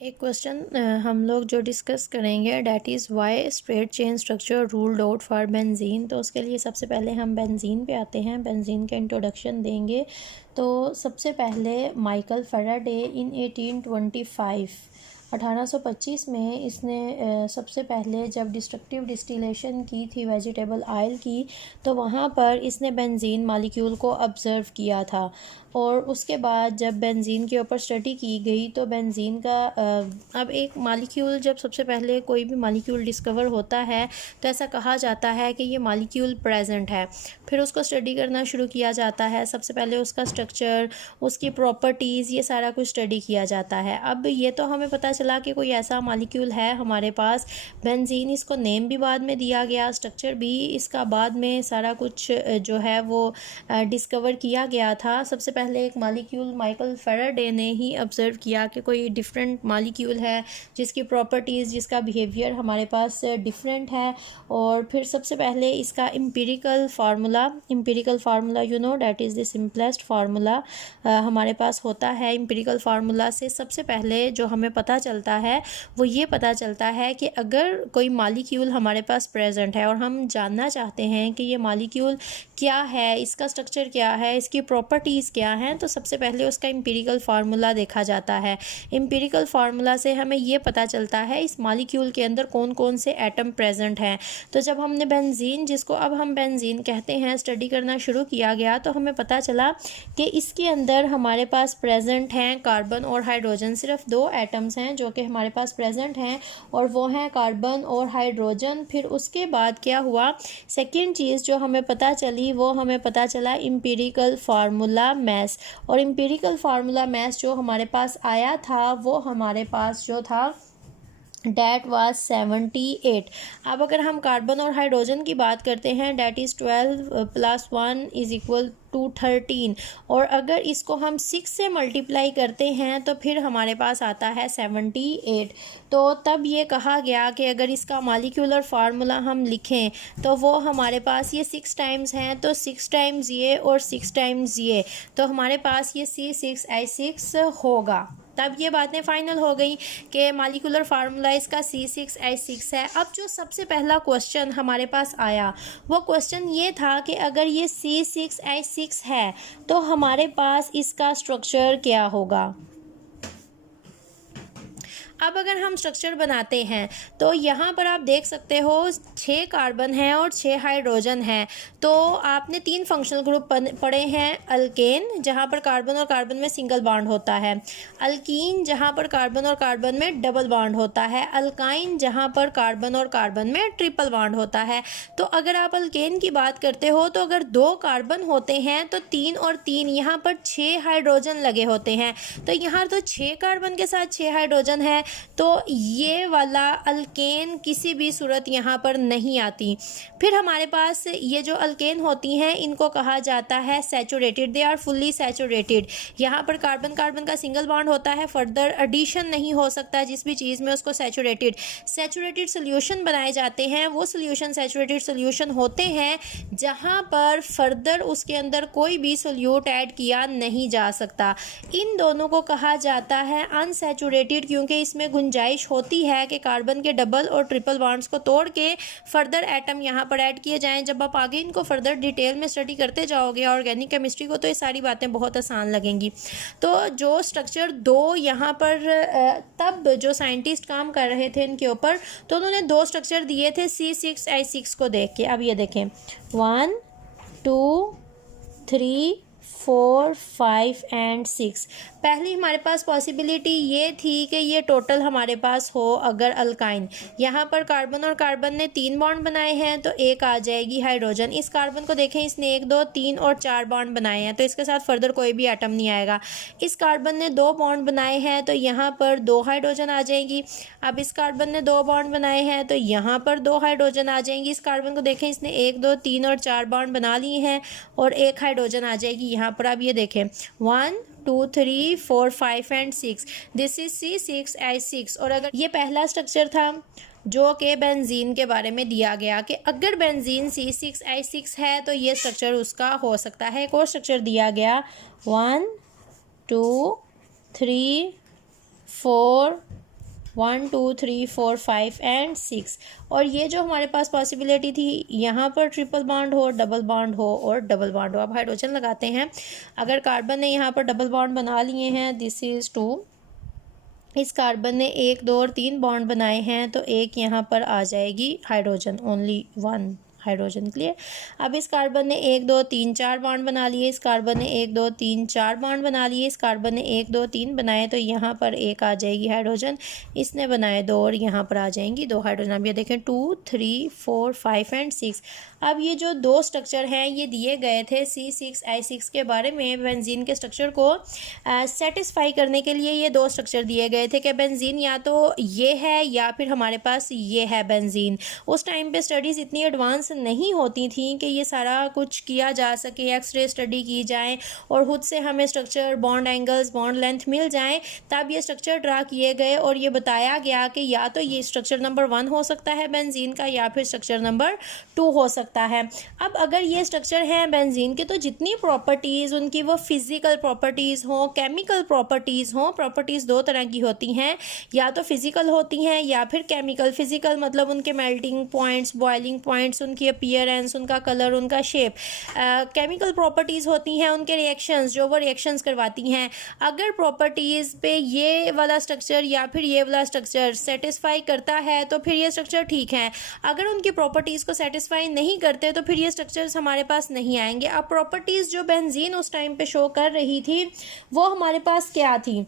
एक क्वेश्चन हम लोग जो डिस्कस करेंगे that is why straight chain structure ruled out for benzene. तो उसके लिए सबसे पहले हम बेंजीन पे आते हैं, बेंजीन का इंट्रोडक्शन देंगे। तो सबसे पहले माइकल फैराडे इन 1825 में इसने सबसे पहले जब डिस्ट्रक्टिव डिस्टिलेशन की थी वेजिटेबल ऑयल की, तो वहाँ पर इसने बेंजीन मॉलिक्यूल को ऑब्ज़र्व किया था। और उसके बाद जब बेंजीन के ऊपर स्टडी की गई तो बेंजीन का अब एक मॉलिक्यूल जब सबसे पहले कोई भी मॉलिक्यूल डिस्कवर होता है तो ऐसा कहा जाता है कि ये मॉलिक्यूल प्रेजेंट है। फिर उसको स्टडी करना शुरू किया जाता है। सबसे पहले उसका स्ट्रक्चर, उसकी प्रॉपर्टीज़, ये सारा कुछ स्टडी किया जाता है। अब ये तो हमें पता चला कि कोई ऐसा मॉलिक्यूल है हमारे पास बेंजीन, इसको नेम भी बाद में दिया गया, स्ट्रक्चर भी इसका बाद में सारा कुछ जो है वो डिस्कवर किया गया था। सबसे पहले एक मॉलिक्यूल माइकल फैराडे ने ही ऑब्ज़र्व किया कि कोई डिफरेंट मॉलिक्यूल है जिसकी प्रॉपर्टीज़, जिसका बिहेवियर हमारे पास डिफरेंट है। और फिर सबसे पहले इसका empirical formula you know that is the simplest formula हमारे पास होता है। एम्पिरिकल फार्मूला से सबसे पहले जो हमें पता चलता है वो ये पता चलता है कि अगर कोई मॉलिक्यूल हमारे पास प्रेजेंट है और हम जानना चाहते हैं कि ये मॉलिक्यूल क्या है, इसका स्ट्रक्चर क्या है, इसकी प्रॉपर्टीज़ क्या हैं, तो सबसे पहले उसका एम्पिरिकल फार्मूला देखा जाता है। एम्पिरिकल फार्मूला से हमें ये पता चलता है इस मॉलिक्यूल के अंदर कौन कौन से एटम प्रेजेंट हैं। तो जब हमने बेंजीन, जिसको अब हम बेंजीन कहते हैं, स्टडी करना शुरू किया गया तो हमें पता चला कि इसके अंदर हमारे पास प्रेजेंट हैं कार्बन और हाइड्रोजन। सिर्फ दो एटम्स हैं जो कि हमारे पास प्रेजेंट हैं और वो हैं कार्बन और हाइड्रोजन। फिर उसके बाद क्या हुआ, सेकेंड चीज़ जो हमें पता चली वो हमें पता चला एम्पिरिकल फार्मूला मैस। और एम्पिरिकल फार्मूला मैस जो हमारे पास आया था वो हमारे पास जो था डैट वाज 78। अब अगर हम कार्बन और हाइड्रोजन की बात करते हैं, डैट इज़ 12 + 1 = 13। और अगर इसको हम 6 से मल्टीप्लाई करते हैं तो फिर हमारे पास आता है 78। तो तब ये कहा गया कि अगर इसका मॉलिक्यूलर फार्मूला हम लिखें तो वो हमारे पास ये 6 टाइम्स हैं, तो 6 टाइम्स ये और 6 टाइम्स ये, तो हमारे पास ये C6H6 होगा। तब ये बातें फाइनल हो गई कि मॉलिक्यूलर फार्मूला इसका C6H6 है। अब जो सबसे पहला क्वेश्चन हमारे पास आया वो क्वेश्चन ये था कि अगर ये C6H6 है तो हमारे पास इसका स्ट्रक्चर क्या होगा। अब अगर हम स्ट्रक्चर बनाते हैं तो यहाँ पर आप देख सकते हो 6 कार्बन हैं और 6 हाइड्रोजन हैं। तो आपने 3 फंक्शनल ग्रुप पढ़े हैं। अल्केन, जहाँ पर कार्बन और कार्बन में सिंगल बॉन्ड होता है। अल्कीन, जहाँ पर कार्बन और कार्बन में डबल बॉन्ड होता है। अल्काइन, जहाँ पर कार्बन और कार्बन में ट्रिपल बॉन्ड होता है। तो अगर आप अल्केन की बात करते हो तो अगर 2 कार्बन होते हैं तो 3 और 3 यहाँ पर 6 हाइड्रोजन लगे होते हैं। तो यहाँ तो 6 कार्बन के साथ 6 हाइड्रोजन है, तो ये वाला अल्केन किसी भी सूरत यहाँ पर नहीं आती। फिर हमारे पास ये जो अल्केन होती हैं इनको कहा जाता है saturated, they are fully saturated. यहाँ पर कार्बन कार्बन का सिंगल बॉन्ड होता है, फर्दर एडिशन नहीं हो सकता जिस भी चीज़ में, उसको सैचुरेटेड सोल्यूशन बनाए जाते हैं। वो सोल्यूशन सैचुरेटेड सोल्यूशन होते हैं जहाँ पर फर्दर उसके अंदर कोई भी सोल्यूट ऐड किया नहीं जा सकता। इन दोनों को कहा जाता है अनसैचुरेटेड, क्योंकि इसमें गुंजाइश होती है कि कार्बन के डबल और ट्रिपल बॉन्ड्स को तोड़ के फर्दर एटम यहाँ पर ऐड किए जाएं। जब आप आगे इनको फर्दर डिटेल में स्टडी करते जाओगे ऑर्गेनिक केमिस्ट्री को, तो ये सारी बातें बहुत आसान लगेंगी। तो जो स्ट्रक्चर 2 यहाँ पर तब जो साइंटिस्ट काम कर रहे थे इनके ऊपर, तो उन्होंने 2 स्ट्रक्चर दिए थे C6H6 को देख के। अब ये देखें 1 2 3 4 5 एंड 6। पहली हमारे पास पॉसिबिलिटी ये थी कि ये टोटल हमारे पास हो अगर अल्काइन, यहाँ पर कार्बन और कार्बन ने 3 बॉन्ड बनाए हैं तो एक आ जाएगी हाइड्रोजन। इस कार्बन को देखें, इसने 1 2 3 और 4 बॉन्ड बनाए हैं, तो इसके साथ फर्दर कोई भी एटम नहीं आएगा। इस कार्बन ने 2 बॉन्ड बनाए हैं तो यहाँ पर 2 हाइड्रोजन आ जाएंगी। अब इस कार्बन ने 2 बॉन्ड बनाए हैं तो यहाँ पर 2 हाइड्रोजन आ जाएंगी। इस कार्बन को देखें, इसने 1 2 3 और 4 बॉन्ड बना लिए हैं और एक हाइड्रोजन आ जाएगी यहाँ पर। अब ये देखें 1 2 3 4 5 एंड 6, दिस इज C6H6। और अगर ये पहला स्ट्रक्चर था जो कि बेंजीन के बारे में दिया गया कि अगर बेंजीन C6H6 है तो ये स्ट्रक्चर उसका हो सकता है। एक और स्ट्रक्चर दिया गया 1 2 3 4 1 2 3 4 5 एंड 6। और ये जो हमारे पास पॉसिबिलिटी थी यहाँ पर ट्रिपल बॉन्ड हो, डबल बॉन्ड हो और डबल बॉन्ड हो। अब हाइड्रोजन लगाते हैं। अगर कार्बन ने यहाँ पर डबल बॉन्ड बना लिए हैं, दिस इज़ 2, इस कार्बन ने 1 2 और 3 बॉन्ड बनाए हैं, तो एक यहाँ पर आ जाएगी हाइड्रोजन, ओनली 1 हाइड्रोजन। क्लियर। अब इस कार्बन ने 1 2 3 4 बॉन्ड बना लिए, इस कार्बन ने 1 2 3 4 बॉन्ड बना लिए, इस कार्बन ने 1 2 3 बनाए, तो यहाँ पर एक आ जाएगी हाइड्रोजन। इसने बनाए 2 और यहाँ पर आ जाएंगी 2 हाइड्रोजन। अब ये देखें 2 3 4 5 एंड 6। अब ये जो 2 स्ट्रक्चर हैं ये दिए गए थे C6H6 के बारे में। बेंजीन के स्ट्रक्चर को सेटिस्फाई करने के लिए ये 2 स्ट्रक्चर दिए गए थे कि बेंजीन या तो ये है या फिर हमारे पास ये है बेंजीन। उस टाइम पे स्टडीज़ इतनी एडवांस नहीं होती थी कि ये सारा कुछ किया जा सके, एक्सरे स्टडी की जाए और खुद से हमें structure, bond angles, bond length मिल जाए। तब ये स्ट्रक्चर ड्रा किए गए और ये बताया गया कि या तो ये स्ट्रक्चर नंबर 1 हो सकता है बेंजीन का या फिर स्ट्रक्चर नंबर 2 हो सकता है। अब अगर ये स्ट्रक्चर हैं बेंजीन के, तो जितनी प्रॉपर्टीज़ उनकी वो फिज़िकल प्रॉपर्टीज़ हों, केमिकल प्रॉपर्टीज़ हों। प्रॉपर्टीज़ 2 तरह की होती हैं, या तो फिज़िकल होती हैं या फिर केमिकल। फिज़िकल मतलब उनके मेल्टिंग पॉइंट्स, बॉइलिंग पॉइंट्स, उनकी अपीयरेंस, उनका कलर, उनका शेप। केमिकल प्रॉपर्टीज़ होती हैं उनके रिएक्शंस, जो वो रिएक्शंस करवाती हैं। अगर प्रॉपर्टीज़ पे ये वाला स्ट्रक्चर या फिर ये वाला स्ट्रक्चर सेटिस्फाई करता है तो फिर ये स्ट्रक्चर ठीक है। अगर उनकी प्रॉपर्टीज़ को सेटिस्फाई नहीं करते तो फिर ये स्ट्रक्चर्स हमारे पास नहीं आएंगे। अब प्रॉपर्टीज़ जो बेंजीन उस टाइम पे शो कर रही थी वो हमारे पास क्या थी?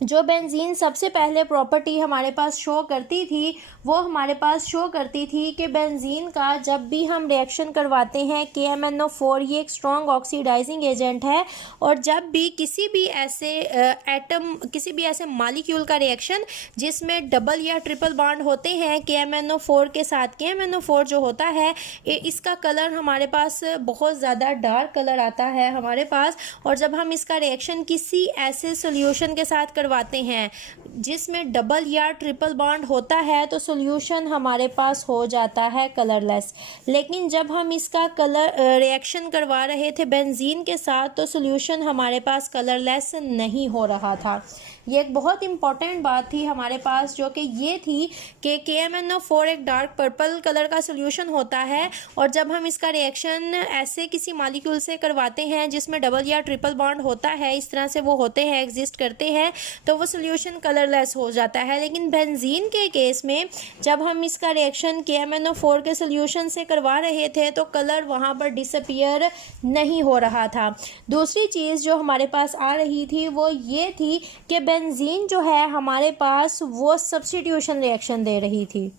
जो बेंजीन सबसे पहले प्रॉपर्टी हमारे पास शो करती थी वो हमारे पास शो करती थी कि बेंजीन का जब भी हम रिएक्शन करवाते हैं KMnO4, ये एक स्ट्रॉन्ग ऑक्सीडाइजिंग एजेंट है। और जब भी किसी भी ऐसे एटम, किसी भी ऐसे मॉलिक्यूल का रिएक्शन जिसमें डबल या ट्रिपल बॉन्ड होते हैं KMnO4 के साथ, KMnO4 जो होता है इसका कलर हमारे पास बहुत ज़्यादा डार्क कलर आता है हमारे पास। और जब हम इसका रिएक्शन किसी ऐसे सोल्यूशन के साथ करवाते हैं जिसमें डबल या ट्रिपल बॉन्ड होता है तो सॉल्यूशन हमारे पास हो जाता है कलरलेस। लेकिन जब हम इसका कलर रिएक्शन करवा रहे थे बेंजीन के साथ तो सॉल्यूशन हमारे पास कलरलेस नहीं हो रहा था। ये एक बहुत इंपॉर्टेंट बात थी हमारे पास, जो कि ये थी कि KMnO4 एक डार्क पर्पल कलर का सॉल्यूशन होता है। और जब हम इसका रिएक्शन ऐसे किसी मॉलिक्यूल से करवाते हैं जिसमें डबल या ट्रिपल बॉन्ड होता है, इस तरह से वो होते हैं, एग्जिस्ट करते हैं, तो वो सॉल्यूशन कलरलेस हो जाता है। लेकिन बेंजीन के केस में जब हम इसका रिएक्शन KMnO4 के सॉल्यूशन से करवा रहे थे तो कलर वहाँ पर डिसअपीयर नहीं हो रहा था। दूसरी चीज़ जो हमारे पास आ रही थी वो ये थी कि बेंजीन जो है हमारे पास वो सब्स्टिट्यूशन रिएक्शन दे रही थी।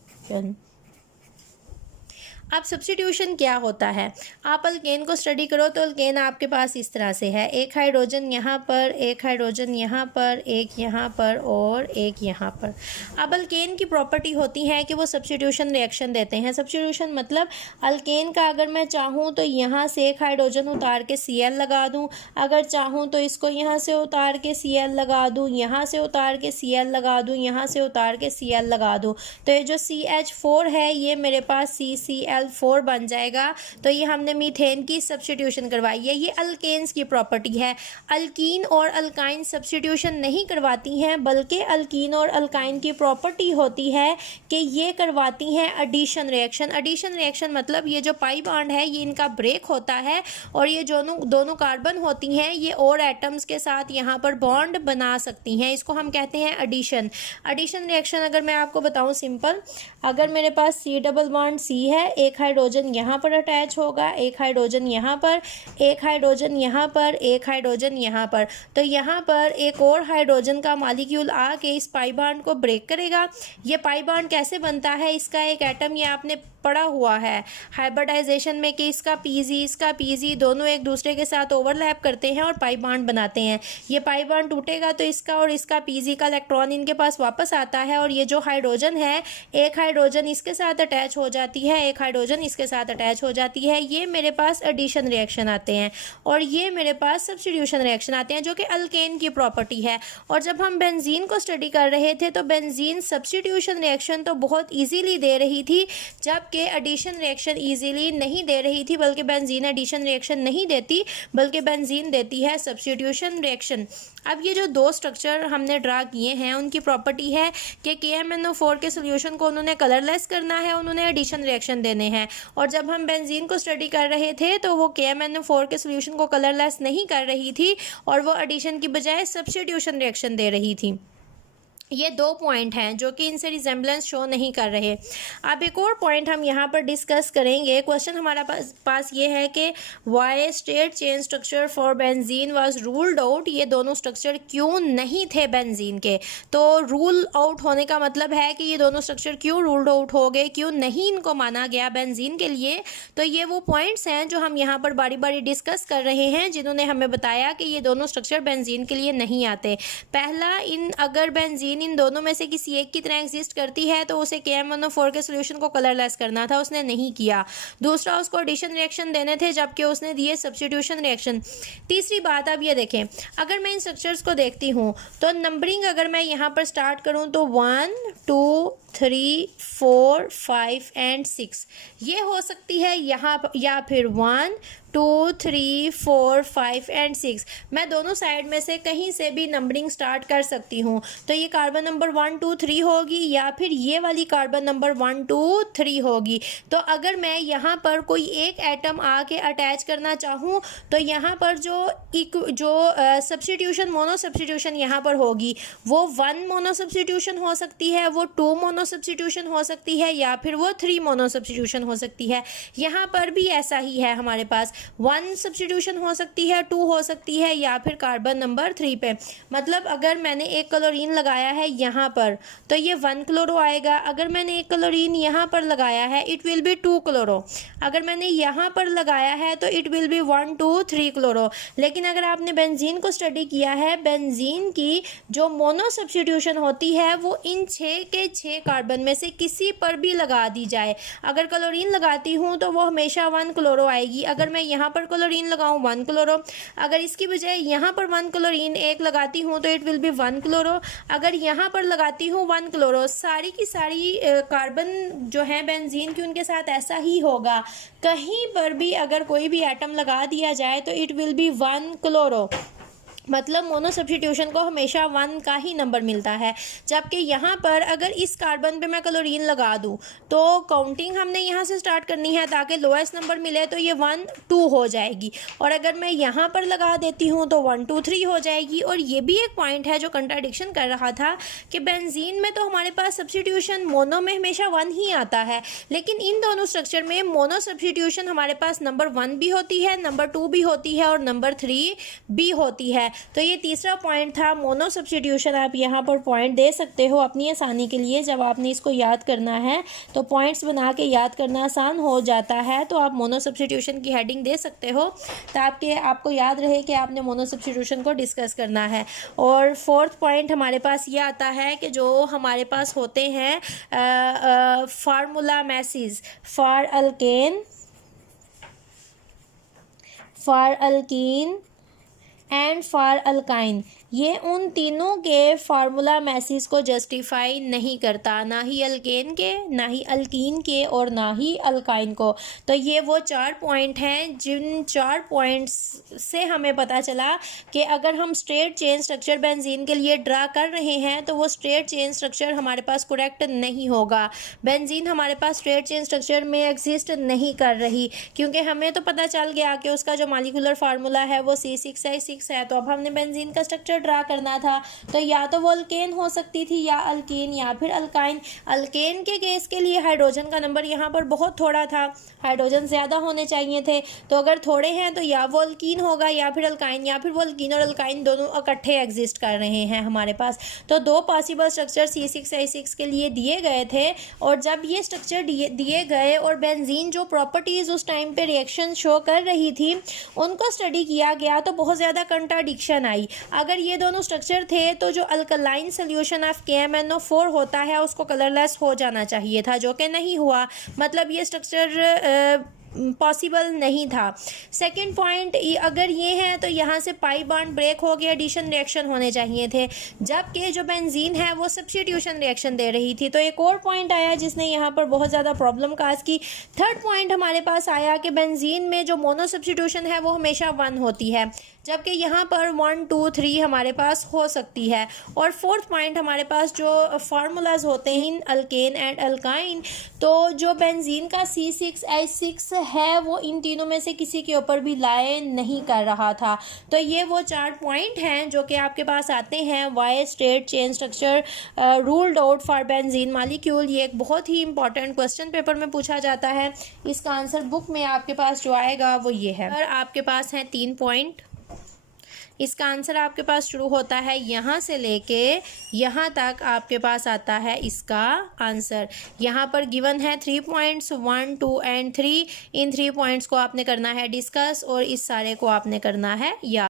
अब सब्स्टिट्यूशन क्या होता है? आप अल्केन को स्टडी करो तो अल्केन आपके पास इस तरह से है, एक हाइड्रोजन यहाँ पर, एक हाइड्रोजन यहाँ पर, एक यहाँ पर और एक यहाँ पर। अब अल्केन की प्रॉपर्टी होती है कि वो सब्स्टिट्यूशन रिएक्शन देते हैं। सब्स्टिट्यूशन मतलब अल्केन का अगर मैं चाहूँ तो यहाँ से एक हाइड्रोजन उतार के Cl लगा दूँ, अगर चाहूँ तो इसको यहाँ से उतार के Cl लगा दूँ, यहाँ से उतार के Cl लगा दूँ, यहाँ से उतार के Cl लगा दूँ, तो ये जो CH4 है ये मेरे पास CCl4 बन जाएगा। तो ये हमने मीथेन की सब्स्टिट्यूशन करवाई है। ये अल्केन्स की प्रॉपर्टी है। अल्कीन और अल्काइन सब्स्टिट्यूशन नहीं करवाती हैं, बल्कि अल्कीन और अल्काइन की प्रॉपर्टी होती है कि ये करवाती हैं एडिशन रिएक्शन। एडिशन रिएक्शन मतलब ये जो पाई बॉन्ड है ये इनका ब्रेक होता है और ये दोनों कार्बन होती हैं ये और एटम्स के साथ यहाँ पर बॉन्ड बना सकती हैं। इसको हम कहते हैं एडिशन। एडिशन रिएक्शन अगर मैं आपको बताऊँ सिंपल, अगर मेरे पास C डबल बॉन्ड C है, एक हाइड्रोजन यहाँ पर अटैच होगा, एक हाइड्रोजन यहाँ पर, एक हाइड्रोजन यहाँ पर, एक हाइड्रोजन यहाँ पर, तो यहाँ पर एक और हाइड्रोजन का मॉलिक्यूल आके इस पाई बॉन्ड को ब्रेक करेगा। ये पाई बॉन्ड कैसे बनता है? इसका एक एटम ये आपने पड़ा हुआ है हाइब्रिडाइजेशन में कि इसका PZ दोनों एक दूसरे के साथ ओवरलैप करते हैं और पाई बॉन्ड बनाते हैं। ये पाई बॉन्ड टूटेगा तो इसका और इसका PZ का इलेक्ट्रॉन इनके पास वापस आता है और ये जो हाइड्रोजन है, एक हाइड्रोजन इसके साथ अटैच हो जाती है, एक हाइड्रोजन इसके साथ अटैच हो जाती है। ये मेरे पास एडिशन रिएक्शन आते हैं और ये मेरे पास सब्स्टिट्यूशन रिएक्शन आते हैं, जो कि अल्केन की प्रॉपर्टी है। और जब हम बेंजीन को स्टडी कर रहे थे तो बेंजीन सब्स्टिट्यूशन रिएक्शन तो बहुत ईजीली दे रही थी, जबकि एडिशन रिएक्शन ईजीली नहीं दे रही थी, बल्कि बेंजीन एडिशन रिएक्शन नहीं देती, बल्कि बेंजीन देती है सब्स्टिट्यूशन रिएक्शन। अब ये जो दो स्ट्रक्चर हमने ड्रा किए हैं उनकी प्रॉपर्टी है कि KMnO4 के सोल्यूशन को उन्होंने कलरलेस करना है, उन्होंने एडिशन रिएक्शन देने हैं। और जब हम बेंजीन को स्टडी कर रहे थे तो वो KMnO4 के सोल्यूशन को कलरलेस नहीं कर रही थी और वो एडिशन की बजाय सब्स्टिट्यूशन रिएक्शन दे रही थी। ये दो पॉइंट हैं जो कि इनसे रिजेम्बलेंस शो नहीं कर रहे। अब एक और पॉइंट हम यहाँ पर डिस्कस करेंगे। क्वेश्चन हमारा पास ये है कि Y state chain structure for benzene was ruled out. ये दोनों स्ट्रक्चर क्यों नहीं थे बेंजीन के? तो रूल आउट होने का मतलब है कि ये दोनों स्ट्रक्चर क्यों रूल्ड आउट हो गए, क्यों नहीं इनको माना गया बेंजीन के लिए। तो ये वो पॉइंट्स हैं जो हम यहाँ पर बारी बारी डिस्कस कर रहे हैं, जिन्होंने हमें बताया कि ये दोनों स्ट्रक्चर बेंजीन के लिए नहीं आते। पहला, अगर बेंजीन इन दोनों में से किसी एक की तरह एग्जिस्ट करती है तो उसे KMnO4 के सोल्यूशन को कलरलेस करना था, उसने नहीं किया। दूसरा, उसको एडिशन रिएक्शन देने थे, जबकि उसने दिए सब्स्टिट्यूशन रिएक्शन। तीसरी बात, अब ये देखें, अगर मैं इन स्ट्रक्चर्स को देखती हूँ तो नंबरिंग अगर मैं यहाँ पर स्टार्ट करूँ तो 1 2 3 4 5 एंड 6 ये हो सकती है यहाँ, या फिर 1 2 3 4 5 एंड 6 मैं दोनों साइड में से कहीं से भी नंबरिंग स्टार्ट कर सकती हूँ। तो ये कार्बन नंबर 1 2 3 होगी, या फिर ये वाली कार्बन नंबर 1 2 3 होगी। तो अगर मैं यहाँ पर कोई एक एटम आके अटैच करना चाहूँ तो यहाँ पर जो सब्स्टिट्यूशन मोनो सब्स्टिट्यूशन यहाँ पर होगी वो 1 मोनो सब्स्टिट्यूशन हो सकती है, वो 2 मोनो सब्स्टिट्यूशन हो सकती है, या फिर वो 3 मोनो सब्स्टिट्यूशन हो सकती है। यहाँ पर भी ऐसा ही है, हमारे पास 1 सब्स्टिट्यूशन हो सकती है, 2 हो सकती है, या फिर कार्बन नंबर 3 पे। मतलब अगर मैंने एक क्लोरीन लगाया है यहाँ पर तो ये 1 क्लोरो आएगा। अगर मैंने एक क्लोरीन यहाँ पर लगाया है इट विल बी 2 क्लोरो। अगर मैंने यहाँ पर लगाया है तो इट विल बी 1 2 3 क्लोरो। लेकिन अगर आपने बेंजीन को स्टडी किया है, बेंजीन की जो मोनो सब्स्टिट्यूशन होती है वो इन 6 के 6 कार्बन में से किसी पर भी लगा दी जाए। अगर क्लोरीन लगाती हूँ तो वो हमेशा 1 क्लोरो आएगी। अगर मैं यहाँ पर क्लोरीन लगाऊँ 1 क्लोरो, अगर इसकी बजाय यहाँ पर 1 क्लोरीन एक लगाती हूँ तो इट विल बी 1 क्लोरो। अगर यहाँ पर लगाती हूँ 1 क्लोरो, सारी की सारी कार्बन जो है बेंजीन की उनके साथ ऐसा ही होगा। कहीं पर भी अगर कोई भी एटम लगा दिया जाए तो इट विल बी 1 क्लोरो। मतलब मोनो सब्स्टिट्यूशन को हमेशा 1 का ही नंबर मिलता है। जबकि यहाँ पर अगर इस कार्बन पे मैं क्लोरीन लगा दूँ तो काउंटिंग हमने यहाँ से स्टार्ट करनी है ताकि लोएस्ट नंबर मिले, तो ये 1 2 हो जाएगी। और अगर मैं यहाँ पर लगा देती हूँ तो 1 2 3 हो जाएगी। और ये भी एक पॉइंट है जो कंट्राडिक्शन कर रहा था कि बेंजीन में तो हमारे पास सब्स्टिट्यूशन मोनो में हमेशा 1 ही आता है, लेकिन इन दोनों स्ट्रक्चर में मोनो सब्स्टिट्यूशन हमारे पास नंबर 1 भी होती है, नंबर 2 भी होती है और नंबर 3 भी होती है। तो ये तीसरा पॉइंट था मोनो सब्स्टिट्यूशन। आप यहाँ पर पॉइंट दे सकते हो अपनी आसानी के लिए। जब आपने इसको याद करना है तो पॉइंट्स बना के याद करना आसान हो जाता है, तो आप मोनो सब्स्टिट्यूशन की हेडिंग दे सकते हो ताकि आपको याद रहे कि आपने मोनो सब्स्टिट्यूशन को डिस्कस करना it और फोर्थ पॉइंट हमारे पास ये आता है कि जो हमारे पास होते हैं formula message for alkyne and for alkyne, ये उन तीनों के फार्मूला मैसेज को जस्टिफाई नहीं करता, ना ही अल्केन के, ना ही अल्कीन के और ना ही अल्काइन को। तो ये वो 4 पॉइंट हैं जिन 4 पॉइंट्स से हमें पता चला कि अगर हम स्ट्रेट चेन स्ट्रक्चर बेंजीन के लिए ड्रा कर रहे हैं तो वो स्ट्रेट चेन स्ट्रक्चर हमारे पास करेक्ट नहीं होगा। बेंजीन हमारे पास स्ट्रेट चेन स्ट्रक्चर में एग्जिस्ट नहीं कर रही, क्योंकि हमें तो पता चल गया कि उसका जो मॉलिक्यूलर फार्मूला है वो C6H6 है। तो अब हमने बेंजीन का स्ट्रक्चर ड्रा करना था, तो या तो वो अल्केन हो सकती थी या अल्कीन या फिर अल्काइन। अल्केन के केस के लिए हाइड्रोजन का नंबर यहाँ पर बहुत थोड़ा था, हाइड्रोजन ज़्यादा होने चाहिए थे। तो अगर थोड़े हैं तो या वो अल्कीन होगा या फिर अल्काइन, या फिर वो अल्कीन और अल्काइन दोनों इकट्ठे एग्जिस्ट कर रहे हैं हमारे पास। तो 2 पॉसिबल स्ट्रक्चर C6H6 के लिए दिए गए थे, और जब ये स्ट्रक्चर दिए गए और बेंजीन जो प्रॉपर्टीज़ उस टाइम पे रिएक्शन शो कर रही थी उनको स्टडी किया गया तो बहुत ज़्यादा कंट्राडिक्शन आई। अगर ये ये दोनों स्ट्रक्चर थे तो जो अल्कलाइन सोल्यूशन ऑफ KMnO4 होता है उसको कलरलेस हो जाना चाहिए था, जो कि नहीं हुआ, मतलब ये स्ट्रक्चर पॉसिबल नहीं था। सेकंड पॉइंट, अगर ये है तो यहाँ से पाई बॉन्ड ब्रेक हो गया, एडिशन रिएक्शन होने चाहिए थे, जबकि जो बेंजीन है वो सब्स्टिट्यूशन रिएक्शन दे रही थी। तो एक और पॉइंट आया जिसने यहाँ पर बहुत ज़्यादा प्रॉब्लम काज की। थर्ड पॉइंट हमारे पास आया कि बेंजीन में जो मोनो सब्स्टिट्यूशन है वो हमेशा 1 होती है, जबकि यहाँ पर 1 2 3 हमारे पास हो सकती है। और फोर्थ पॉइंट, हमारे पास जो फार्मूलाज होते हैं अल्केन एंड अल्काइन, तो जो बेंजीन का C6H6 है वो इन तीनों में से किसी के ऊपर भी लाए नहीं कर रहा था। तो ये वो 4 पॉइंट हैं जो कि आपके पास आते हैं Y state chain structure ruled out for benzene molecule. ये एक बहुत ही इंपॉर्टेंट क्वेश्चन पेपर में पूछा जाता है। इसका आंसर बुक में आपके पास जो आएगा वो ये है। और आपके पास हैं 3 पॉइंट। इसका आंसर आपके पास शुरू होता है यहाँ से लेके यहाँ तक आपके पास आता है इसका आंसर। यहाँ पर गिवन है 3 पॉइंट्स 1 2 एंड 3। इन 3 पॉइंट्स को आपने करना है डिस्कस और इस सारे को आपने करना है याद।